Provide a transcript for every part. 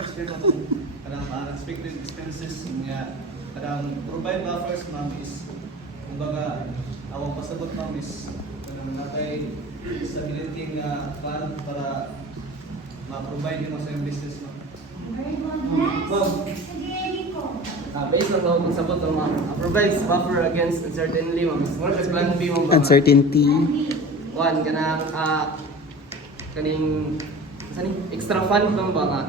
expect ako kanang unexpected expenses nga kanang provide buffers ma'am is kumbaga awang pasabot ma'am is kanang natay stability nga plan para ma-provide yung sa business ma'am. Very good. Next, sige, Nico. Based on how magsabot ang provides buffer against uncertainty, ma'am. More as plan B, ma'am. Uncertainty. One, kanang kaning extra fund bang ba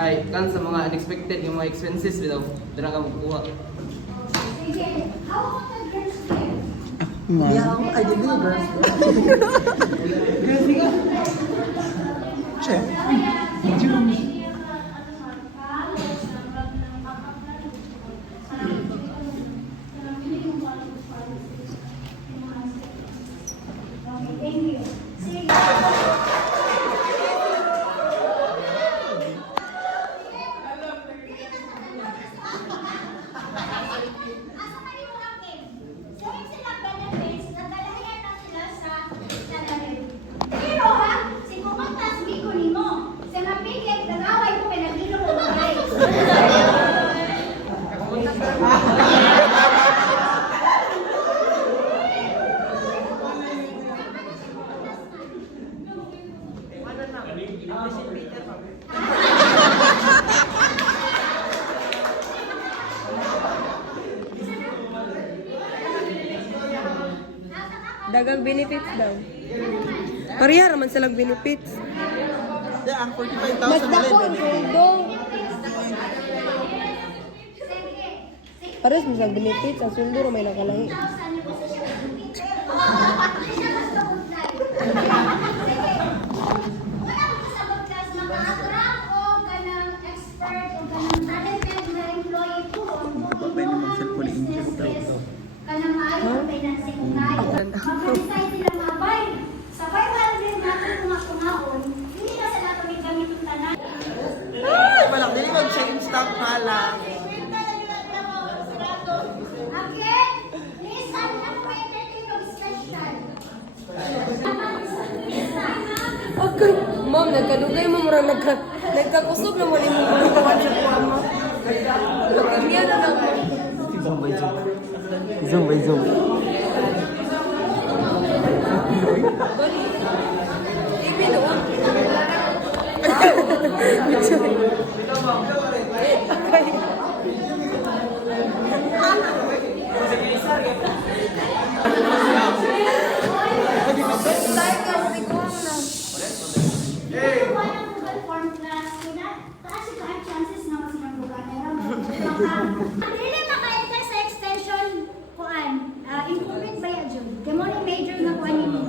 ay kan sa mga unexpected yung mga expenses bitaw dira ka makuha. Sige, how about the girls here? Ma'am. I didn't know girls. Chef. Thank you. Sige. Pero ha, si kumantas biko nimo. Sa mapigit, nag-away ko pinagilo ko guys. Dagang benefits daw. Pareha raman silang benefits. Di, ang 45,000 Mas nila dako yung ang benefit. sweldo. Pares mo silang benefits, ang sweldo ra may nakalahi. Babay ni Ma'am Cellphone inches daw ito. Kanang maayo ang financing kung kayo. Mag-decide sila mga bay. Sa 500 natin kumakunaon, hindi na sila pamigamit yung tanan. Ay, malak, dili ko change stock pala. Again, please, ano na po entertain yung special. Okay. Ma'am, nagkadugay mo murang nagkakusog na mo ni mo kawan sa kuama. Nagkamiya na lang. Zoom by zoom. Zoom by zoom. Ibi doon. Dili maka-enter sa extension kuan. Improvement ba ya jud? Kay mo ni major nga kuan nimo.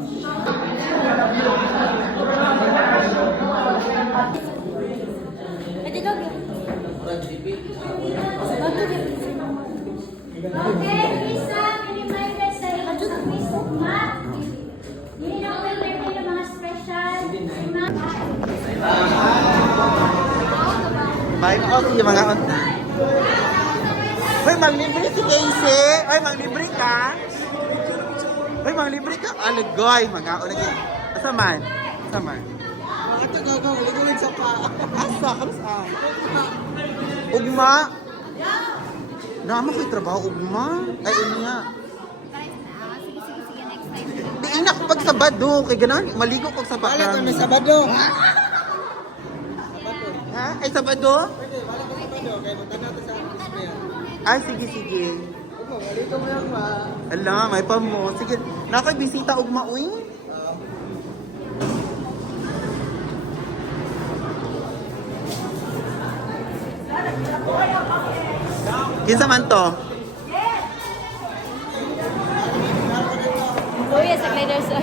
Okay, isa minimize sa imo mat. Dili na ko entertain yung mga special. Bye po sige mga unta. Hoy, manglibre si Casey. Hoy, manglibre ka. Hoy, manglibre ka. Aligoy, mga ulagi. Asa man? Asa man? Ito gagaw, ligawin sa pa. Asa, kamusta? Ugma. Naman ko'y trabaho, ugma. Ay, niya. Di inak pag Sabado. Kay ganan, maligo kag Sabado. Wala kami Sabado. Ha? Ay, Sabado? Ay, sige, sige. Ala, may pa mo. Sige, nakay bisita og mauwi. Kinsa man to? Kuya, sa glider sa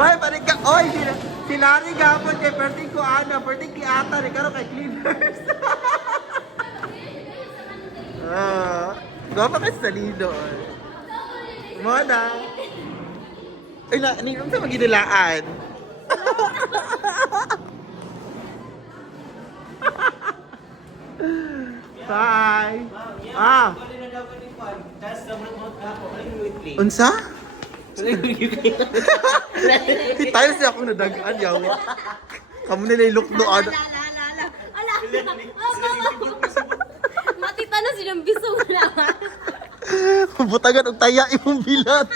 Hoy, pare ka. Oy, sinari gapon kay perting ko ana, perting ki ata ni karo kay cleaners. Gapa ka sa lido. Mo na. Ay na, ni unsa magidulaan? Bye. Ah. Unsa? Tayo siya akong nadagaan yawa. Kamu nila look do ano. Ala. Matita na silang biso na. Butagan og taya imong bilat.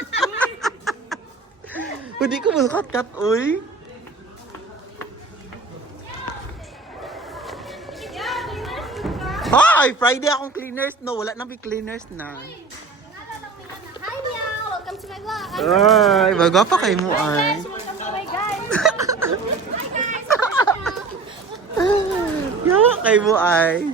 Hindi ko mo kat oy. Hi, Friday akong cleaners no, wala na may cleaners na. Hi meow, welcome to my vlog. Ay, magwapa kay mo ay. Welcome to my guys. Hi guys. Yawa kay mo ay.